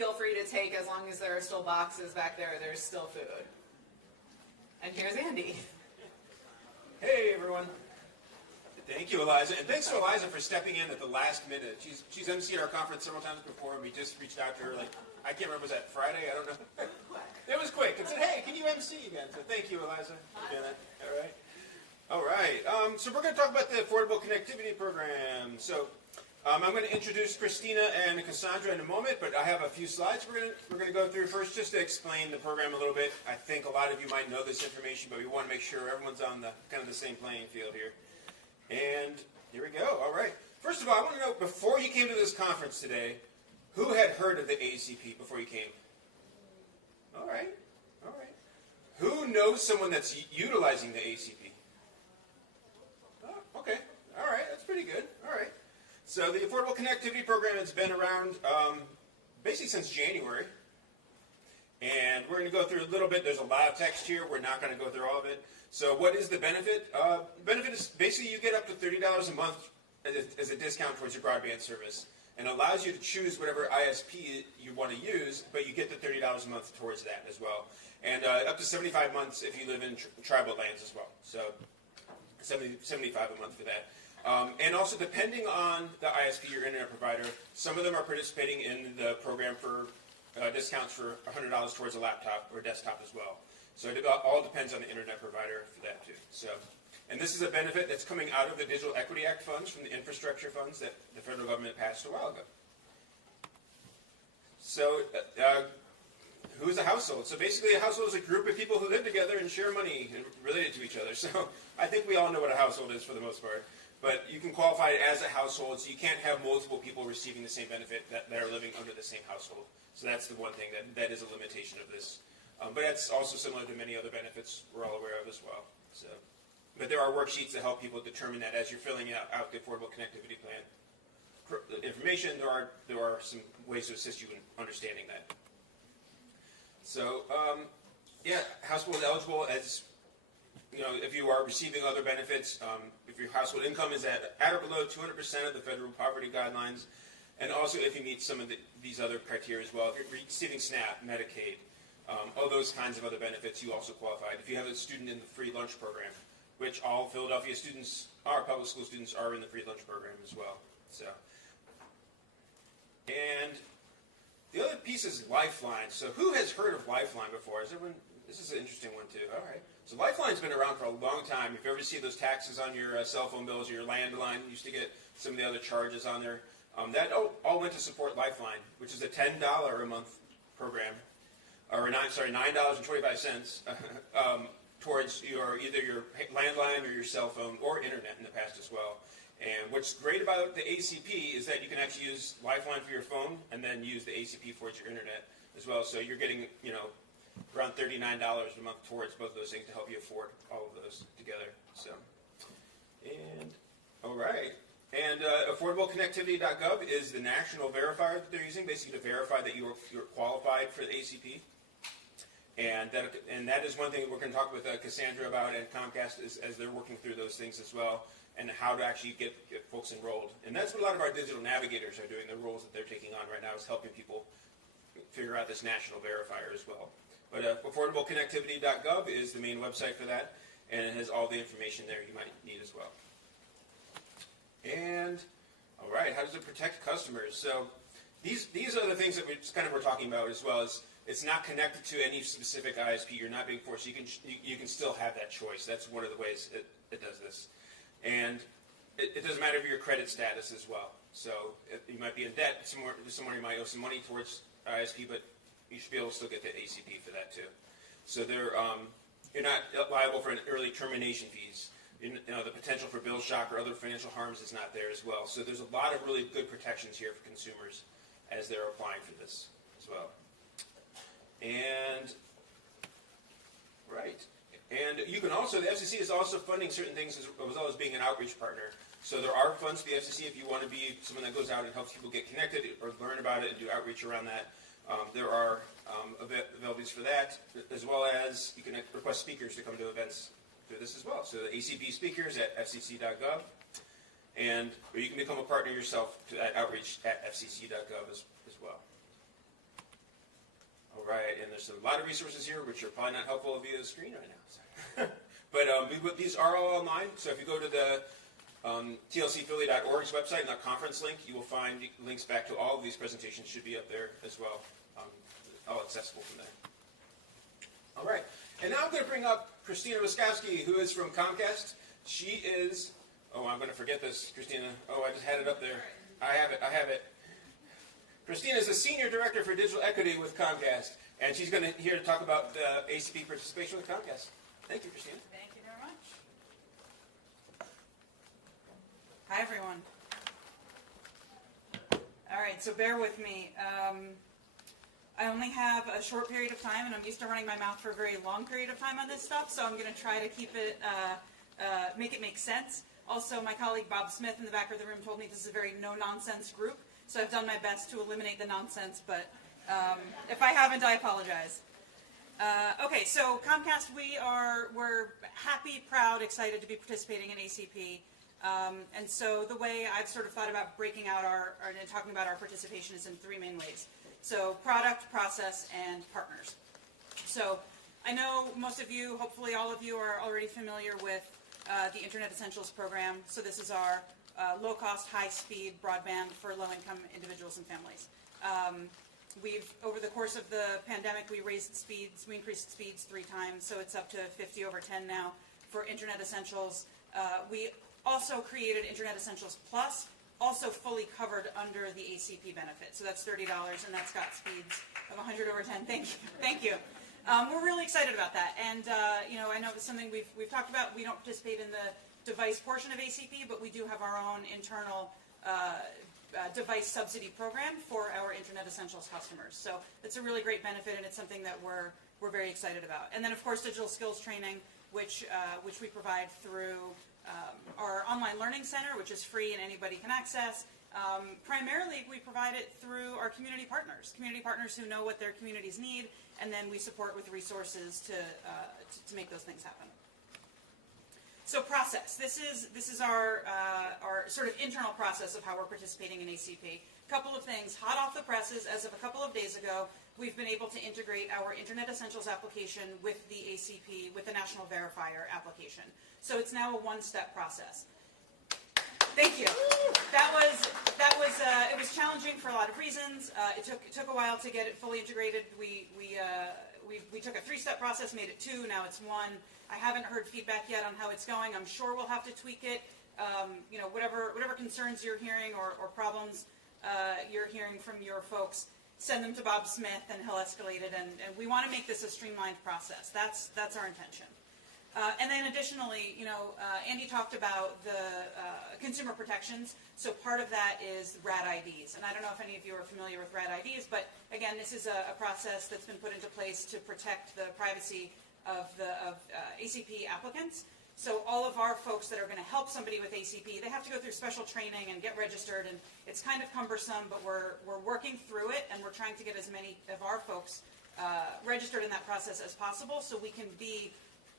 Feel free to take as long as there are still boxes back there. There's still food. And here's Andy. Hey, everyone. Thank you, Eliza. And thanks to Eliza for stepping in at the last minute. She's emceed our conference several times before, and we just reached out to her, like, I can't remember, was that Friday? I don't know. It was quick. And said, hey, can you MC again? So thank you, Eliza, for doing that. All right. So we're going to talk about the Affordable Connectivity Program. So I'm going to introduce Christina and Cassandra in a moment, but I have a few slides we're going to go through first just to explain the program a little bit. I think a lot of you might know this information, but we want to make sure everyone's on the kind of the same playing field here. And here we go. All right. First of all, I want to know, before you came to this conference today, who had heard of the ACP before you came? All right. All right. Who knows someone that's utilizing the ACP? Oh, okay. All right. That's pretty good. All right. So the Affordable Connectivity Program has been around basically since January. And we're going to go through a little bit. There's a lot of text here. We're not going to go through all of it. So what is the benefit? The benefit is basically you get up to $30 a month as a discount towards your broadband service. And allows you to choose whatever ISP you want to use, but you get the $30 a month towards that as well. And up to 75 months if you live in tribal lands as well. So 75 a month for that. And also, depending on the ISP, your internet provider, some of them are participating in the program for discounts for $100 towards a laptop or desktop as well. So it all depends on the internet provider for that too. So, and this is a benefit that's coming out of the Digital Equity Act funds from the infrastructure funds that the federal government passed a while ago. So who's a household? So basically a household is a group of people who live together and share money and related to each other. So I think we all know what a household is for the most part. But you can qualify it as a household, so you can't have multiple people receiving the same benefit that are living under the same household. So that's the one thing that is a limitation of this. But that's also similar to many other benefits we're all aware of as well. So, but there are worksheets that help people determine that as you're filling out the Affordable Connectivity Plan information. There are some ways to assist you in understanding that. So, yeah, household eligible as, you know, if you are receiving other benefits, if your household income is at or below 200% of the federal poverty guidelines, and also if you meet some of these other criteria as well. If you're receiving SNAP, Medicaid, all those kinds of other benefits, you also qualify. If you have a student in the free lunch program, which all Philadelphia students, our public school students, are in the free lunch program as well. So, and the other piece is Lifeline. So who has heard of Lifeline before? Is everyone? This is an interesting one too. All right. So Lifeline's been around for a long time. If you ever see those taxes on your cell phone bills or your landline, you used to get some of the other charges on there. That all went to support Lifeline, which is a $10 a month program, or $9.25 towards either your landline or your cell phone or internet in the past as well. And what's great about the ACP is that you can actually use Lifeline for your phone and then use the ACP for your internet as well. So you're getting, you know, around $39 a month towards both of those things to help you afford all of those together. So, and all right. And AffordableConnectivity.gov is the national verifier that they're using, basically to verify that you're qualified for the ACP. And that is one thing we're going to talk with Cassandra about and Comcast as they're working through those things as well, and how to actually get folks enrolled. And that's what a lot of our digital navigators are doing. The roles that they're taking on right now is helping people figure out this national verifier as well. But AffordableConnectivity.gov is the main website for that, and it has all the information there you might need as well. And, all right, how does it protect customers? So these are the things that we're talking about as well. As it's not connected to any specific ISP. You're not being forced. You can still have that choice. That's one of the ways it does this. And it doesn't matter your credit status as well. So you might be in debt somewhere. You might owe some money towards ISP, but you should be able to still get the ACP for that too. So you're not liable for an early termination fees. You know, the potential for bill shock or other financial harms is not there as well. So there's a lot of really good protections here for consumers as they're applying for this as well. And, right. And you can also, the FCC is also funding certain things as well as being an outreach partner. So there are funds for the FCC if you want to be someone that goes out and helps people get connected or learn about it and do outreach around that. There are availabilities for that, as well as you can request speakers to come to events through this as well. So the ACP speakers at fcc.gov, or you can become a partner yourself to that outreach at fcc.gov as well. right? And there's a lot of resources here which are probably not helpful via the screen right now. So. But these are all online, so if you go to the TLCphilly.org's website and the conference link, you will find links back to all of these presentations. Should be up there as well, all accessible from there. All right, and now I'm going to bring up Christina Roskowski, who is from Comcast. She is, oh, I'm going to forget this, Christina. Oh, I just had it up there. I have it. Christina is a Senior Director for Digital Equity with Comcast, and she's going to here to talk about the ACP participation with Comcast. Thank you, Christina. Thank you very much. Hi, everyone. All right, so bear with me. I only have a short period of time, and I'm used to running my mouth for a very long period of time on this stuff, so I'm going to try to keep it, make it make sense. Also, my colleague Bob Smith in the back of the room told me this is a very no-nonsense group, so I've done my best to eliminate the nonsense, but if I haven't, I apologize. Okay, so Comcast, we're happy, proud, excited to be participating in ACP. And so the way I've sort of thought about breaking out and talking about our participation is in three main ways. So product, process, and partners. So I know most of you, hopefully all of you, are already familiar with the Internet Essentials program. So this is our low-cost, high-speed broadband for low-income individuals and families. Over the course of the pandemic, we increased speeds 3 times, so it's up to 50 over 10 now for Internet Essentials. We also created Internet Essentials Plus, also fully covered under the ACP benefit. So that's $30, and that's got speeds of 100 over 10. Thank you. We're really excited about that, and I know it's something we've talked about. We don't participate in the device portion of ACP, but we do have our own internal device subsidy program for our Internet Essentials customers. So it's a really great benefit, and it's something that we're very excited about. And then, of course, digital skills training, which we provide through our online learning center, which is free and anybody can access. Primarily, we provide it through our community partners who know what their communities need, and then we support with resources to make those things happen. So process. This is our sort of internal process of how we're participating in ACP. Couple of things. Hot off the presses, as of a couple of days ago, we've been able to integrate our Internet Essentials application with the ACP, with the National Verifier application. So it's now a one-step process. Thank you. It was challenging for a lot of reasons. It took a while to get it fully integrated. We took a 3-step process, made it 2. Now it's 1. I haven't heard feedback yet on how it's going. I'm sure we'll have to tweak it. Whatever concerns you're hearing or problems you're hearing from your folks, send them to Bob Smith and he'll escalate it. And we want to make this a streamlined process. That's our intention. And then additionally, Andy talked about the consumer protections. So part of that is RAD IDs. And I don't know if any of you are familiar with RAD IDs, but again, this is a process that's been put into place to protect the privacy of ACP applicants. So all of our folks that are going to help somebody with ACP, they have to go through special training and get registered, and it's kind of cumbersome, but we're working through it, and we're trying to get as many of our folks registered in that process as possible so we can be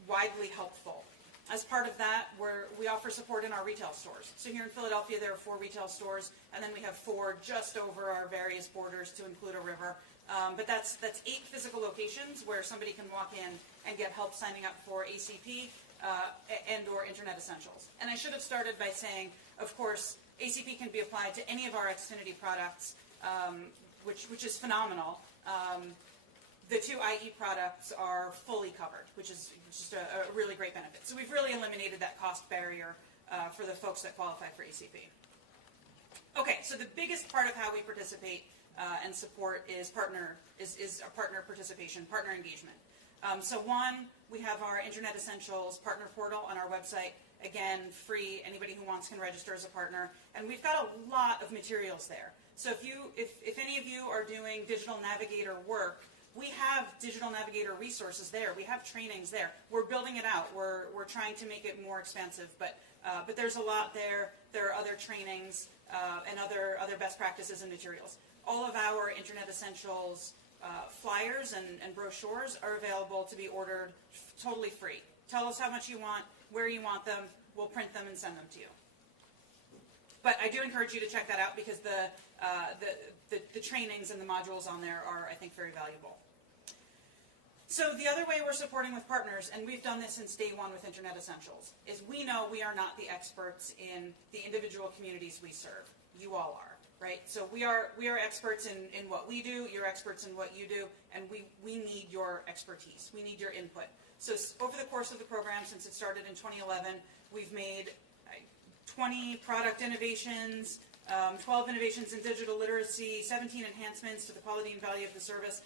widely helpful. As part of that, we offer support in our retail stores. So here in Philadelphia, there are 4 retail stores, and then we have 4 just over our various borders to include a river. But that's 8 physical locations where somebody can walk in and get help signing up for ACP and or Internet Essentials. And I should have started by saying, of course, ACP can be applied to any of our Xfinity products, which is phenomenal. The 2 IE products are fully covered, which is just a really great benefit. So we've really eliminated that cost barrier for the folks that qualify for ACP. Okay, so the biggest part of how we participate and support is our partner participation, partner engagement. So 1, we have our Internet Essentials partner portal on our website. Again, free. Anybody who wants can register as a partner. And we've got a lot of materials there. So if any of you are doing Digital Navigator work, we have Digital Navigator resources there. We have trainings there. We're building it out. We're trying to make it more expansive, but there's a lot there. There are other trainings and other best practices and materials. All of our Internet Essentials flyers and brochures are available to be ordered totally free. Tell us how much you want, where you want them. We'll print them and send them to you. But I do encourage you to check that out because the trainings and the modules on there are, I think, very valuable. So the other way we're supporting with partners, and we've done this since day one with Internet Essentials, is we know we are not the experts in the individual communities we serve. You all are, right? So we are experts in what we do, you're experts in what you do, and we need your expertise. We need your input. So over the course of the program, since it started in 2011, we've made 20 product innovations, 12 innovations in digital literacy, 17 enhancements to the quality and value of the service.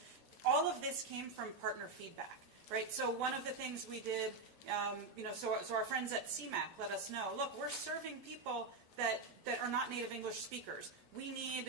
All of this came from partner feedback, right? So one of the things we did, so our friends at SEAMAAC let us know, look, we're serving people that are not native English speakers. We need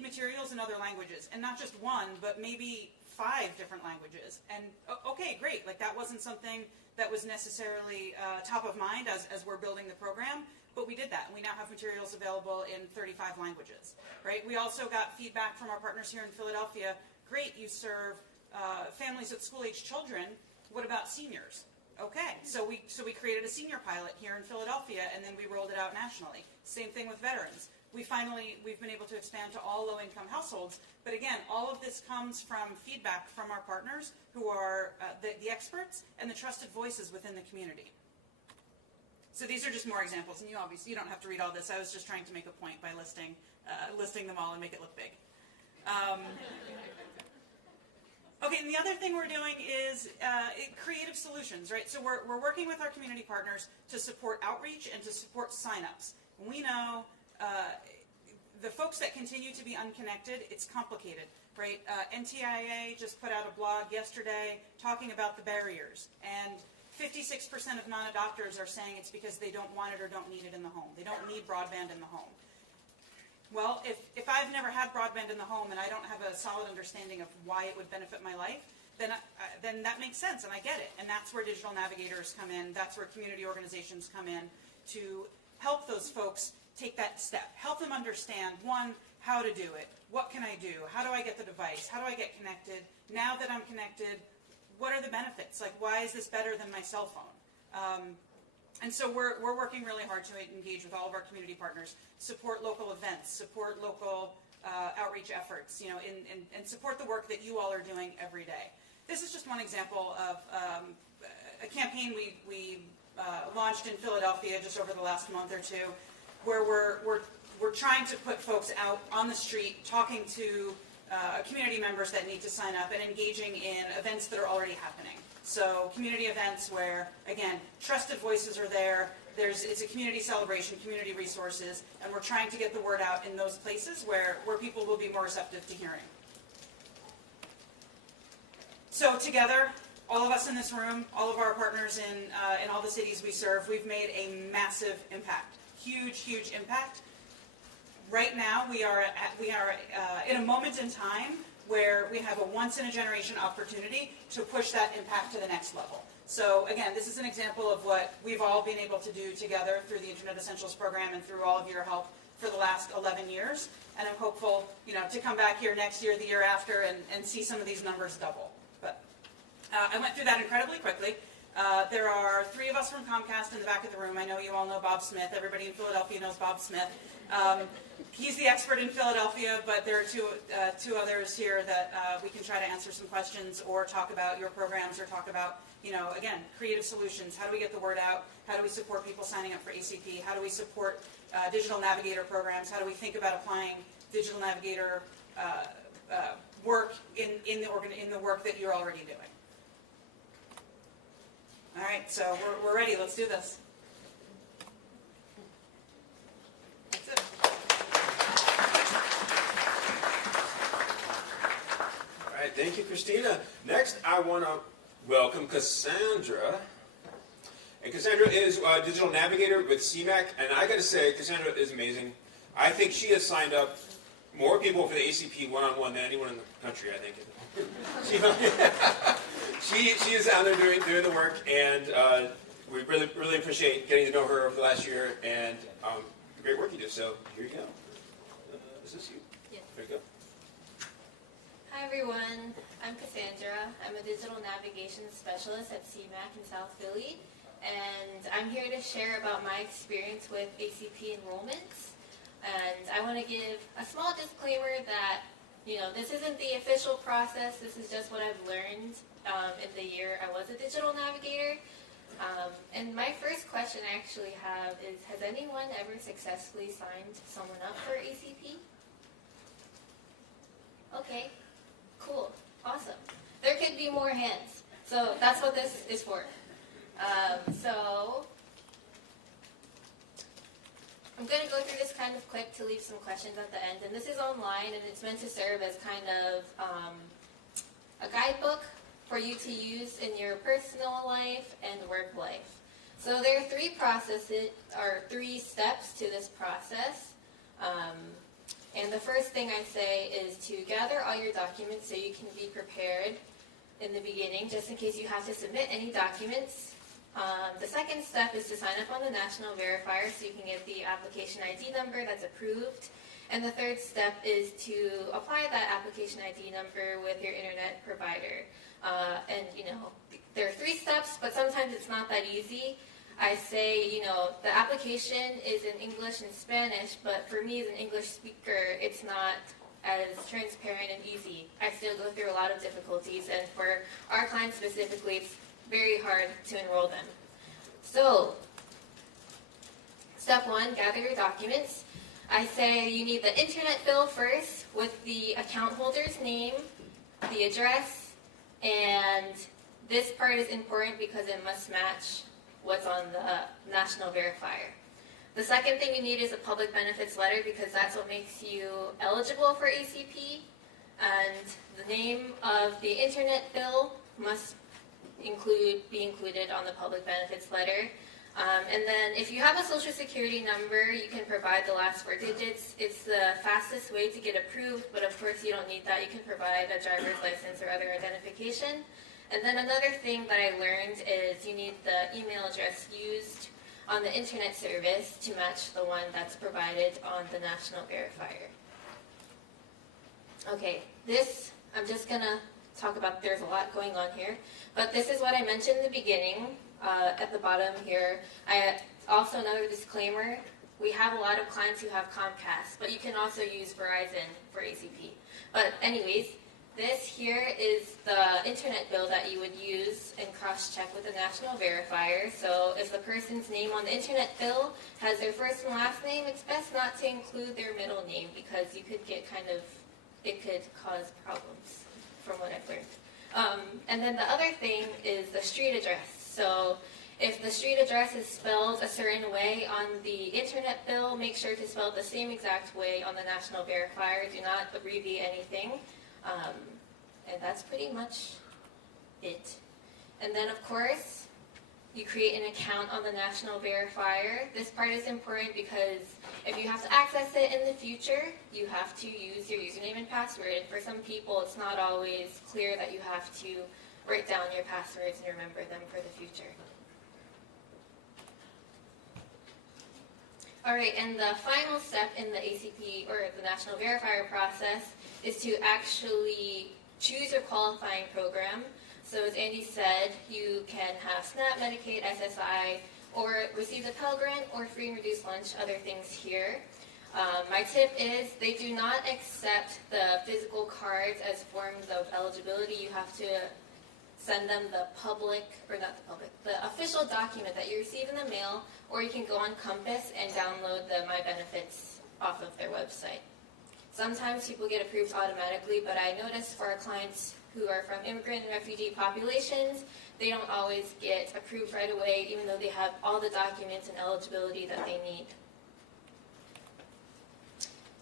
materials in other languages, and not just one, but maybe 5 different languages. And okay, great, like that wasn't something that was necessarily top of mind as we're building the program, but we did that, and we now have materials available in 35 languages, right? We also got feedback from our partners here in Philadelphia. Great, you serve families with school-age children. What about seniors? Okay, so we created a senior pilot here in Philadelphia, and then we rolled it out nationally. Same thing with veterans. We've been able to expand to all low-income households. But again, all of this comes from feedback from our partners, who are the experts and the trusted voices within the community. So these are just more examples, and you don't have to read all this. I was just trying to make a point by listing them all and make it look big. Okay, and the other thing we're doing is creative solutions, right? So we're working with our community partners to support outreach and to support signups. We know the folks that continue to be unconnected, it's complicated, right? NTIA just put out a blog yesterday talking about the barriers, and 56% of non-adopters are saying it's because they don't want it or don't need it in the home. They don't need broadband in the home. Well, if I've never had broadband in the home and I don't have a solid understanding of why it would benefit my life, then that makes sense, and I get it. And that's where digital navigators come in. That's where community organizations come in to help those folks take that step. Help them understand, one, how to do it. What can I do? How do I get the device? How do I get connected? Now that I'm connected, what are the benefits? Like, why is this better than my cell phone? And so we're working really hard to engage with all of our community partners, support local events, support local outreach efforts, and support the work that you all are doing every day. This is just one example of a campaign we launched in Philadelphia just over the last month or two, where we're trying to put folks out on the street talking to community members that need to sign up and engaging in events that are already happening. So community events where, again, trusted voices are there. It's a community celebration, community resources, and we're trying to get the word out in those places where people will be more receptive to hearing. So together, all of us in this room, all of our partners in all the cities we serve, we've made a massive impact, huge impact. Right now, we are in a moment in time where we have a once-in-a-generation opportunity to push that impact to the next level. So again, this is an example of what we've all been able to do together through the Internet Essentials program and through all of your help for the last 11 years. And I'm hopeful, to come back here next year, the year after, and see some of these numbers double. But I went through that incredibly quickly. There are 3 of us from Comcast in the back of the room. I know you all know Bob Smith. Everybody in Philadelphia knows Bob Smith. He's the expert in Philadelphia, but there are two others here that we can try to answer some questions or talk about your programs or talk about, again, creative solutions. How do we get the word out? How do we support people signing up for ACP? How do we support digital navigator programs? How do we think about applying digital navigator work in the work that you're already doing? All right, so we're ready. Let's do this. That's it. All right, thank you, Christina. Next, I want to welcome Cassandra. And Cassandra is a digital navigator with SEAMAAC, and I got to say, Cassandra is amazing. I think she has signed up more people for the ACP one-on-one than anyone in the country, I think. She is out there doing the work, and we really appreciate getting to know her over the last year, and the great work you do. So here you go. Is this you? Yes. There you go. Hi everyone, I'm Cassandra. I'm a digital navigation specialist at SEAMAAC in South Philly, and I'm here to share about my experience with ACP enrollments. And I want to give a small disclaimer that this isn't the official process. This is just what I've learned in the year I was a digital navigator. And my first question I actually have is, has anyone ever successfully signed someone up for ACP? Okay, cool, awesome. There could be more hands. So that's what this is for. So I'm going to go through this kind of quick to leave some questions at the end. And this is online, and it's meant to serve as kind of a guidebook for you to use in your personal life and work life. So there are three steps to this process. And the first thing I say is to gather all your documents so you can be prepared in the beginning, just in case you have to submit any documents. The second step is to sign up on the National Verifier so you can get the application ID number that's approved. And the third step is to apply that application ID number with your internet provider. There are 3 steps, but sometimes it's not that easy. I say, the application is in English and Spanish, but for me as an English speaker, it's not as transparent and easy. I still go through a lot of difficulties, and for our clients specifically, it's very hard to enroll them. So, step 1, gather your documents. I say you need the internet bill first with the account holder's name, the address, and this part is important because it must match what's on the National Verifier. The second thing you need is a public benefits letter because that's what makes you eligible for ACP, and the name of the internet bill must be included on the public benefits letter. And then if you have a social security number, you can provide the last 4 digits. It's the fastest way to get approved, but of course you don't need that. You can provide a driver's license or other identification. And then another thing that I learned is you need the email address used on the internet service to match the one that's provided on the National Verifier. Okay, I'm just going to talk about, there's a lot going on here, but this is what I mentioned in the beginning. At the bottom here, also another disclaimer, we have a lot of clients who have Comcast, but you can also use Verizon for ACP. But anyways, this here is the internet bill that you would use and cross-check with the National Verifier. So if the person's name on the internet bill has their first and last name, it's best not to include their middle name because you could get it could cause problems from what I've learned. And then the other thing is the street address. So if the street address is spelled a certain way on the internet bill, make sure to spell it the same exact way on the National Verifier. Do not abbreviate anything. And that's pretty much it. And then, of course, you create an account on the National Verifier. This part is important because if you have to access it in the future, you have to use your username and password. And for some people, it's not always clear that you have to write down your passwords and remember them for the future. All right, and the final step in the ACP or the National Verifier process is to actually choose your qualifying program. So as Andy said, you can have SNAP, Medicaid, SSI, or receive the Pell Grant or free and reduced lunch, other things here. My tip is they do not accept the physical cards as forms of eligibility. You have to send them the official document that you receive in the mail, or you can go on Compass and download the My Benefits off of their website. Sometimes people get approved automatically, but I noticed for our clients who are from immigrant and refugee populations, they don't always get approved right away, even though they have all the documents and eligibility that they need.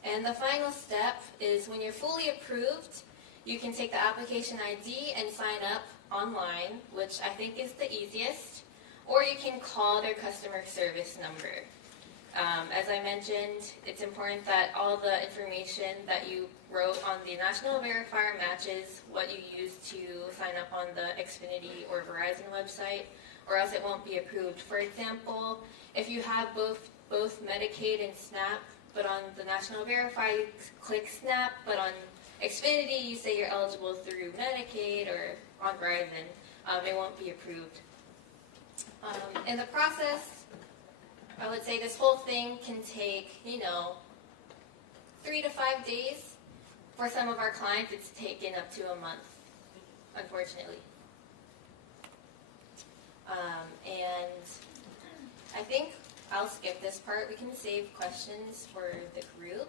And the final step is when you're fully approved, you can take the application ID and sign up online, which I think is the easiest, or you can call their customer service number. As I mentioned, it's important that all the information that you wrote on the National Verifier matches what you used to sign up on the Xfinity or Verizon website, or else it won't be approved. For example, if you have both Medicaid and SNAP, but on the National Verifier you click SNAP, but on Xfinity you say you're eligible through Medicaid or on Verizon, it won't be approved. In the process, I would say this whole thing can take, 3 to 5 days. for some of our clients, it's taken up to a month, unfortunately. And I think I'll skip this part. We can save questions for the group.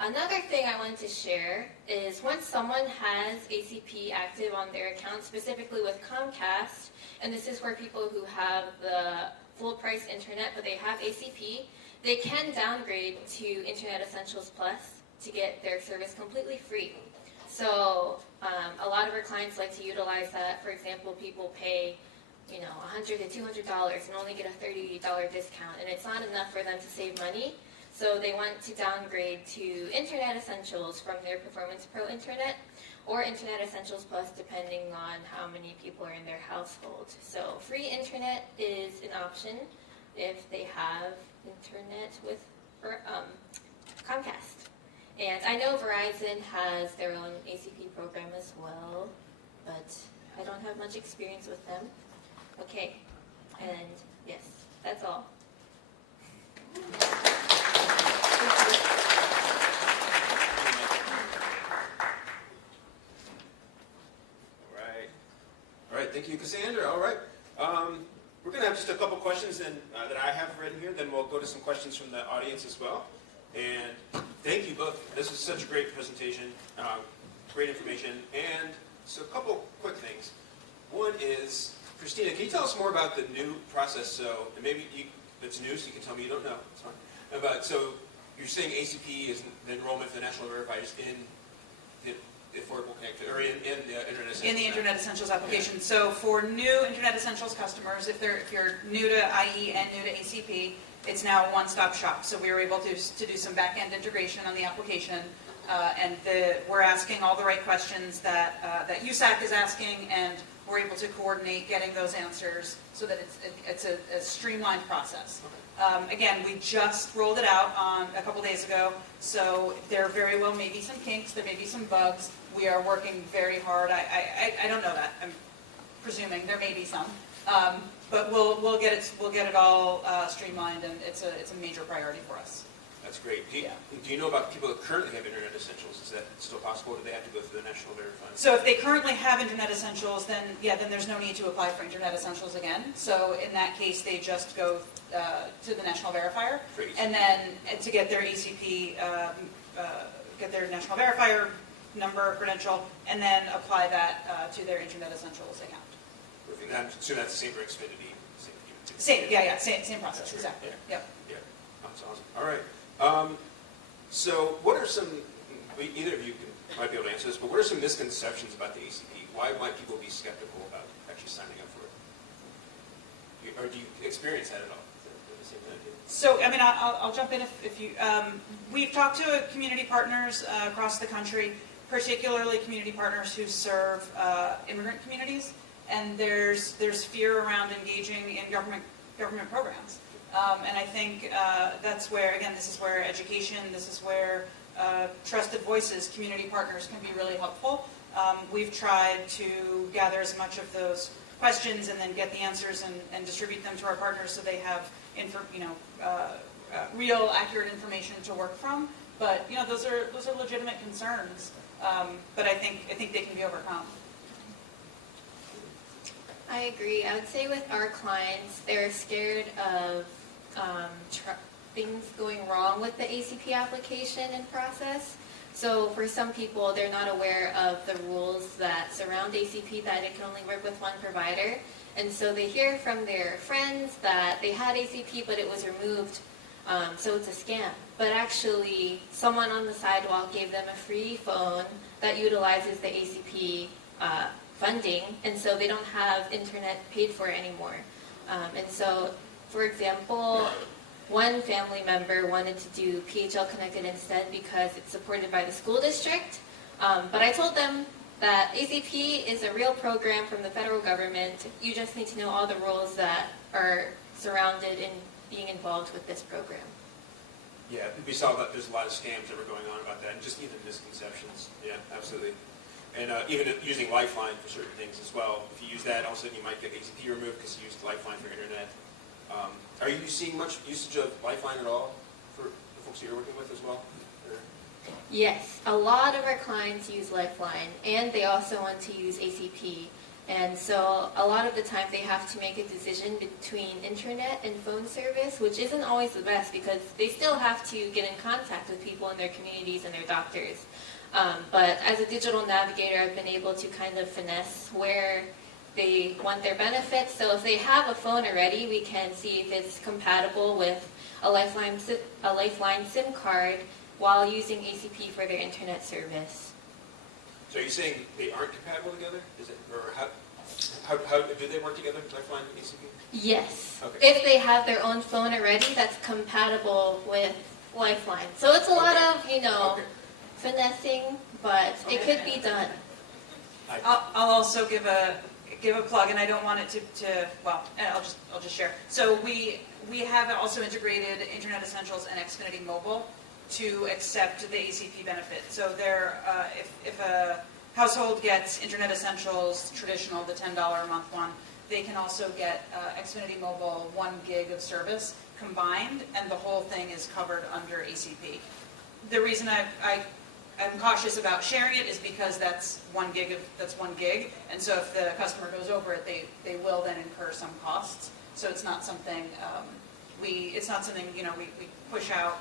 Another thing I wanted to share is once someone has ACP active on their account, specifically with Comcast, and this is where people who have the full price internet but they have ACP, they can downgrade to Internet Essentials Plus to get their service completely free. So a lot of our clients like to utilize that. For example, people pay $100 to $200 and only get a $30 discount, and it's not enough for them to save money. So they want to downgrade to Internet Essentials from their Performance Pro Internet or Internet Essentials Plus, depending on how many people are in their household. So free internet is an option if they have internet with Comcast. And I know Verizon has their own ACP program as well, but I don't have much experience with them. Okay, and yes, that's all. All right, thank you, Cassandra. All right, we're going to have just a couple questions then, that I have written here. Then we'll go to some questions from the audience as well. And thank you both. This was such a great presentation, great information. And so a couple quick things. One is, Christina, can you tell us more about the new process? So, and maybe it's new, so you can tell me you don't know. It's fine. So you're saying ACP is the enrollment for the national verifiers in the Affordable Connectivity, or in the Internet Essentials? In the Internet Essentials application. So for new Internet Essentials customers, if you're new to IE and new to ACP, it's now a one-stop shop. So we were able to do some back-end integration on the application, and we're asking all the right questions that USAC is asking, and we're able to coordinate getting those answers so that it's a streamlined process. Again, we just rolled it out a couple days ago, so there very well may be some kinks, there may be some bugs. We are working very hard. I don't know that. I'm presuming there may be some, but we'll get it all streamlined, and it's a major priority for us. That's great. Do you know about people that currently have Internet Essentials? Is that still possible, or do they have to go through the National Verifier? So if they currently have Internet Essentials, then there's no need to apply for Internet Essentials again. So in that case, they just go to the National Verifier, and then to get their ACP, get their National Verifier number, credential, and then apply that to their Internet Essentials account. So that's the same for Xfinity? Same process, exactly. Yep. Yeah, that's awesome. All right. So what are some, either of you might be able to answer this, but what are some misconceptions about the ACP? Why might people be skeptical about actually signing up for it? Or do you experience that at all? So, I mean, I'll jump in if you, we've talked to community partners across the country, particularly community partners who serve immigrant communities, and there's fear around engaging in government programs. And I think that's where, again, this is where education, this is where trusted voices, community partners can be really helpful. We've tried to gather as much of those questions and then get the answers and distribute them to our partners so they have real, accurate information to work from. But those are legitimate concerns. But I think they can be overcome. I agree. I would say with our clients, they're scared of things going wrong with the ACP application and process. So for some people, they're not aware of the rules that surround ACP, that it can only work with one provider. And so they hear from their friends that they had ACP, but it was removed, so it's a scam. But actually, someone on the sidewalk gave them a free phone that utilizes the ACP funding, and so they don't have internet paid for anymore. And so, for example, one family member wanted to do PHL Connected instead because it's supported by the school district. But I told them that ACP is a real program from the federal government. You just need to know all the rules that are surrounded in being involved with this program. Yeah, we saw that there's a lot of scams that were going on about that, and just even misconceptions. Yeah, absolutely. And even using Lifeline for certain things as well. If you use that, all of a sudden you might get ACP removed because you used Lifeline for internet. Are you seeing much usage of Lifeline at all for the folks that you're working with as well? Or? Yes, a lot of our clients use Lifeline, and they also want to use ACP. And so a lot of the time they have to make a decision between internet and phone service, which isn't always the best because they still have to get in contact with people in their communities and their doctors. But as a digital navigator, I've been able to kind of finesse where they want their benefits. So if they have a phone already, we can see if it's compatible with a Lifeline SIM card while using ACP for their internet service. So are you saying they aren't compatible together? Is it, or how do they work together, Lifeline and ACP? Yes. Okay. If they have their own phone already, that's compatible with Lifeline. So it's a lot of, finessing, but it could be done. I'll also give a plug, and I don't want it to well, I'll just share. So we have also integrated Internet Essentials and Xfinity Mobile to accept the ACP benefit. So there, if a household gets Internet Essentials traditional, the $10 a month one, they can also get Xfinity Mobile 1 gig of service combined, and the whole thing is covered under ACP. The reason I'm cautious about sharing it is because that's 1 gig, and so if the customer goes over it, they will then incur some costs. So it's not something we push out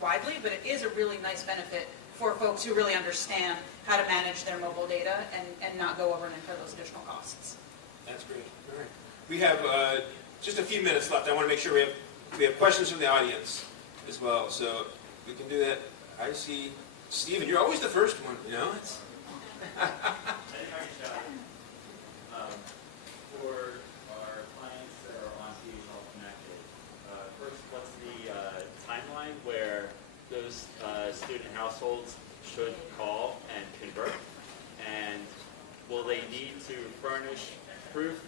widely, but it is a really nice benefit for folks who really understand how to manage their mobile data and not go over and incur those additional costs. That's great. All right. We have just a few minutes left. I want to make sure we have questions from the audience as well. So we can do that. I see Stephen. You're always the first one. It's for our clients that are on TLC connected, first, what's the timeline where those student households should call and convert? And will they need to furnish proof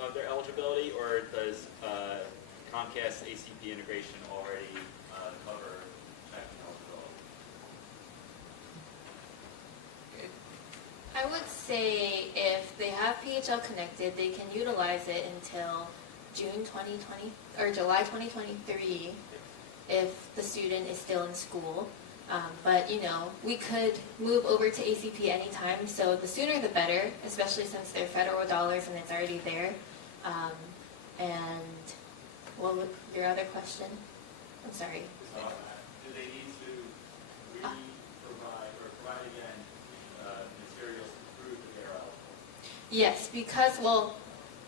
of their eligibility, or does Comcast ACP integration already cover checking eligibility? I would say if they have PHL connected, they can utilize it until June 2020 or July 2023 if the student is still in school. But we could move over to ACP anytime, so the sooner the better, especially since they're federal dollars and it's already there. And what was your other question? I'm sorry. Do they need to provide again materials to prove that they're eligible? Yes, because,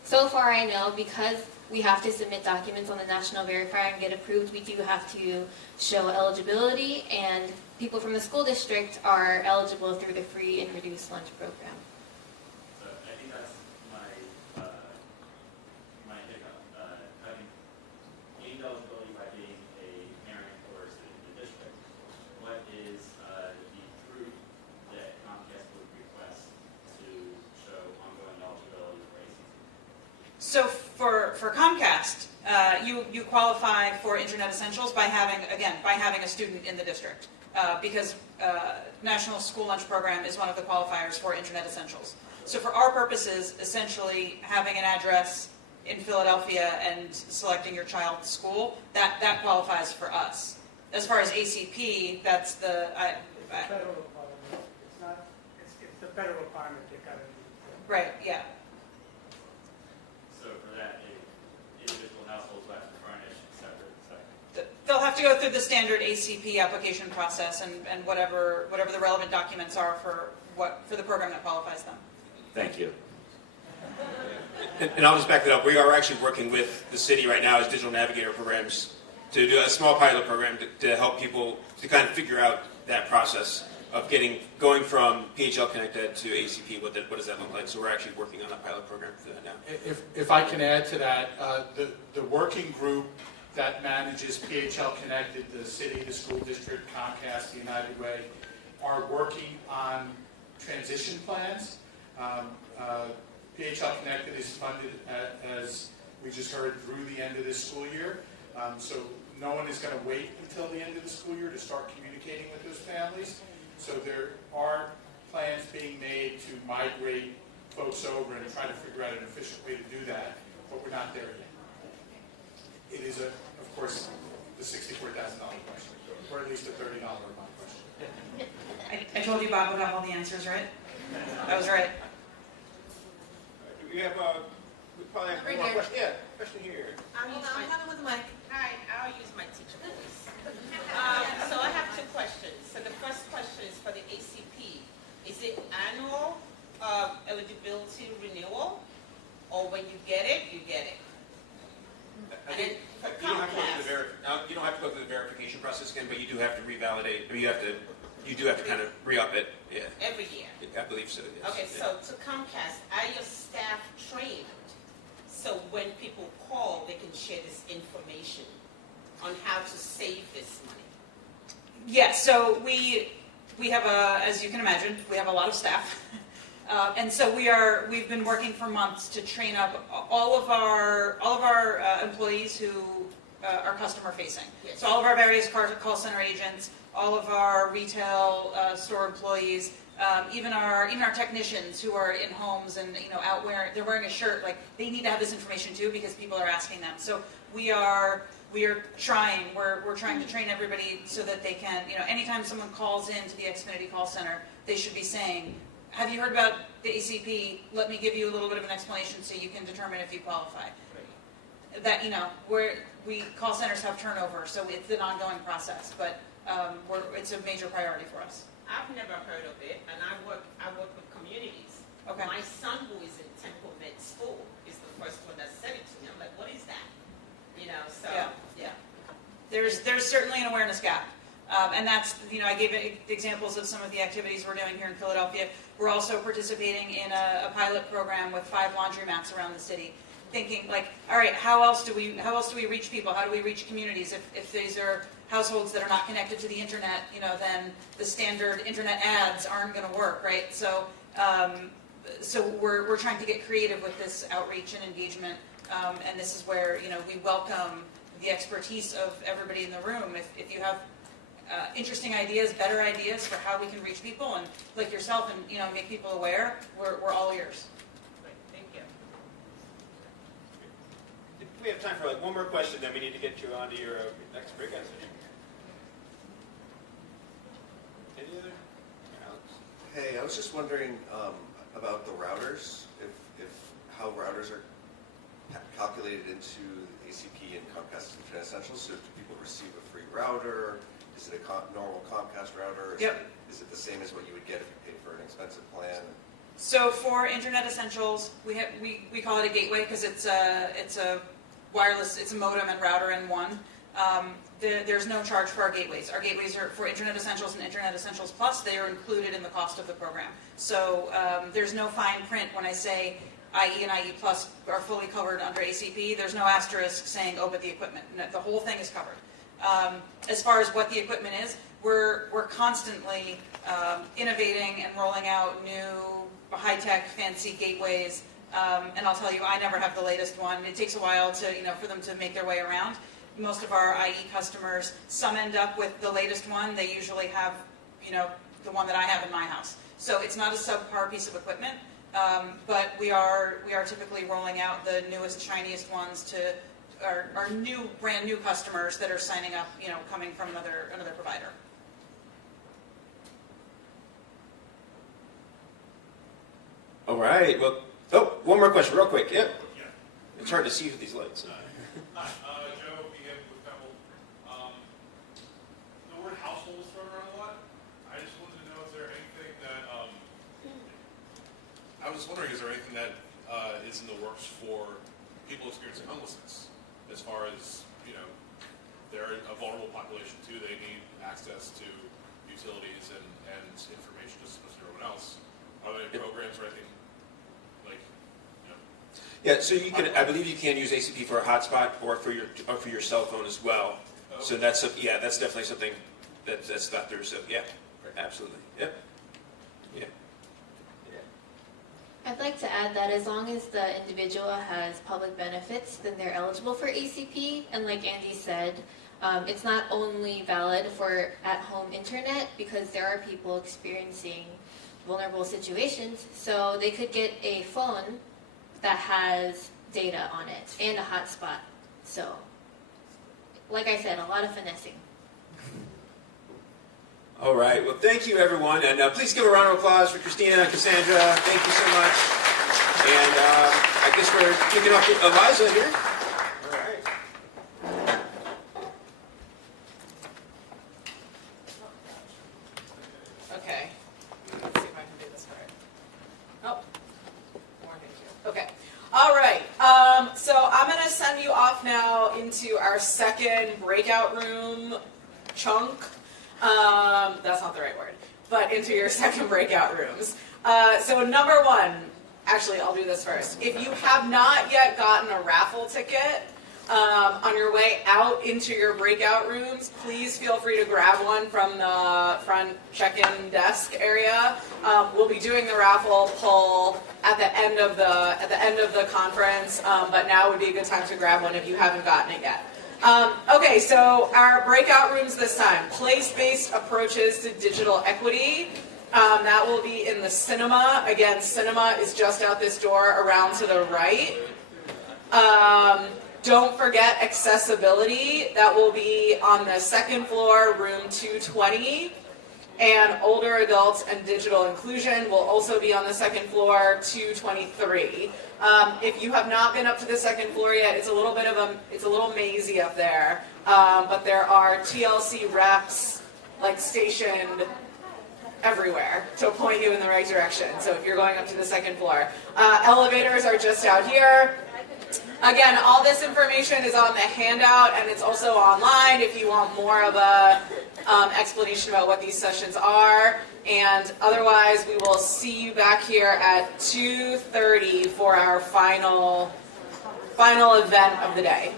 so far I know, because we have to submit documents on the National Verifier and get approved, we do have to show eligibility, and people from the school district are eligible through the free and reduced lunch program. So I think that's my hiccup. Having gained eligibility by being a parent or a student in the district, what is the proof that Comcast would request to show ongoing eligibility for ACP? So for Comcast, you qualify for Internet Essentials by having a student in the district, because National School Lunch Program is one of the qualifiers for Internet Essentials. So for our purposes, essentially having an address in Philadelphia and selecting your child's school, that qualifies for us. As far as ACP, that's the Federal requirement. It's the federal requirement they got to do. right, yeah. So for that, individual households will have to furnish separate. They'll have to go through the standard ACP application process and whatever the relevant documents are for the program that qualifies them. Thank you. And I'll just back that up. We are actually working with the city right now as digital navigator programs to do a small pilot program to help people to kind of figure out that process of going from PHL connected to ACP. What does that look like? So we're actually working on a pilot program for that now. If I can add to that, the working group that manages PHL Connected, the city, the school district, Comcast, the United Way, are working on transition plans. PHL Connected is funded, as we just heard, through the end of this school year. So no one is going to wait until the end of the school year to start communicating with those families. So there are plans being made to migrate folks over and try to figure out an efficient way to do that, but we're not there yet. It is, of course, the $64,000 question, or at least a $30 a month question. I told you Bob would have all the answers, right? I was right. Do we have, we probably have Right one more here. question. Yeah, question here. I'm coming with the mic. Hi, I'll use my teacher voice. So I have two questions. So the first question is for the ACP. Is it annual eligibility renewal, or when you get it, you get it? I think For you don't have to go through the Comcast. you don't have to go through the verification process again, but you do have to revalidate. Or you do have to kind of re-up it. Yeah, Every year. I believe so. Yes. Okay, Yeah. so to Comcast, are your staff trained so when people call, they can share this information on how to save this money? Yes, so we have as you can imagine, we have a lot of staff. And so we've been working for months to train up all of our employees who are customer facing. Yes. So all of our various call center agents, all of our retail store employees, even our technicians who are in homes and out they're wearing a shirt, like they need to have this information too because people are asking them. So we're trying to train everybody so that they can, anytime someone calls into the Xfinity call center, they should be saying, have you heard about the ACP? Let me give you a little bit of an explanation so you can determine if you qualify. That, call centers have turnover, so it's an ongoing process, but it's a major priority for us. I've never heard of it, and I work with communities. Okay. My son, who is in Temple Med School, is the first one that said it to me. I'm like, what is that? So Yeah. There's certainly an awareness gap. And that's, I gave examples of some of the activities we're doing here in Philadelphia. We're also participating in a pilot program with 5 laundromats around the city, thinking like, all right, how else do we reach people? How do we reach communities? If these are households that are not connected to the internet, then the standard internet ads aren't going to work, right? So we're trying to get creative with this outreach and engagement, and this is where we welcome the expertise of everybody in the room. If you have interesting ideas, better ideas for how we can reach people, and like yourself, and make people aware, we're all ears. Great, thank you. We have time for one more question, then we need to get you onto your next breakout session. Any other? Alex? Hey, I was just wondering about the routers, if how routers are calculated into ACP and Comcast Internet Essentials. So do people receive a free router? Is it a normal Comcast router? Yep. Is it the same as what you would get if you paid for an expensive plan? So for Internet Essentials, we call it a gateway because it's a wireless, it's a modem and router in one. There's no charge for our gateways. Our gateways are for Internet Essentials and Internet Essentials Plus. They are included in the cost of the program. So there's no fine print when I say IE and IE Plus are fully covered under ACP. There's no asterisk saying, oh, but the equipment. No, the whole thing is covered. As far as what the equipment is, we're constantly innovating and rolling out new high-tech, fancy gateways. And I'll tell you, I never have the latest one. It takes a while to, for them to make their way around. Most of our IE customers, some end up with the latest one. They usually have, the one that I have in my house. So it's not a subpar piece of equipment, but we are typically rolling out the newest, shiniest ones to our brand new customers that are signing up, coming from another provider. All right. Well, one more question, real quick. Yep. Yeah. It's hard to see with these lights. Hi, Joe, BM with Pebble. The word household is thrown around a lot. I just wanted to know, is there anything that, I was wondering, is there anything that is in the works for people experiencing homelessness? As far as, they're a vulnerable population too, they need access to utilities and information just as everyone else. Are there any programs or anything like, Yeah, so you can. I believe you can use ACP for a hotspot or for your cell phone as well. Oh. So that's definitely something that's thought through. So yeah, absolutely. Yep. Yeah. I'd like to add that as long as the individual has public benefits, then they're eligible for ACP. And like Andy said, it's not only valid for at-home internet, because there are people experiencing vulnerable situations. So they could get a phone that has data on it and a hotspot. So, like I said, a lot of finessing. All right. Well, thank you, everyone. And please give a round of applause for Christina and Cassandra. Thank you so much. And I guess we're kicking off with Eliza here. All right. Okay. Let's see if I can do this right. Oh. More thank you. Okay. All right. So I'm going to send you off now into our second breakout room chunk. That's not the right word, but into your second breakout rooms. So number one, actually I'll do this first. If you have not yet gotten a raffle ticket on your way out into your breakout rooms, please feel free to grab one from the front check-in desk area. We'll be doing the raffle pull at the end of the conference, but now would be a good time to grab one if you haven't gotten it yet. Okay, so our breakout rooms this time, place-based approaches to digital equity. That will be in the cinema. Again, cinema is just out this door around to the right. Don't forget accessibility. That will be on the second floor, room 220. And older adults and digital inclusion will also be on the second floor, 223. If you have not been up to the second floor yet, it's a little mazy up there. But there are TLC reps like stationed everywhere to point you in the right direction. So if you're going up to the second floor, elevators are just out here. Again, all this information is on the handout, and it's also online if you want more of a explanation about what these sessions are. And otherwise, we will see you back here at 2:30 for our final event of the day.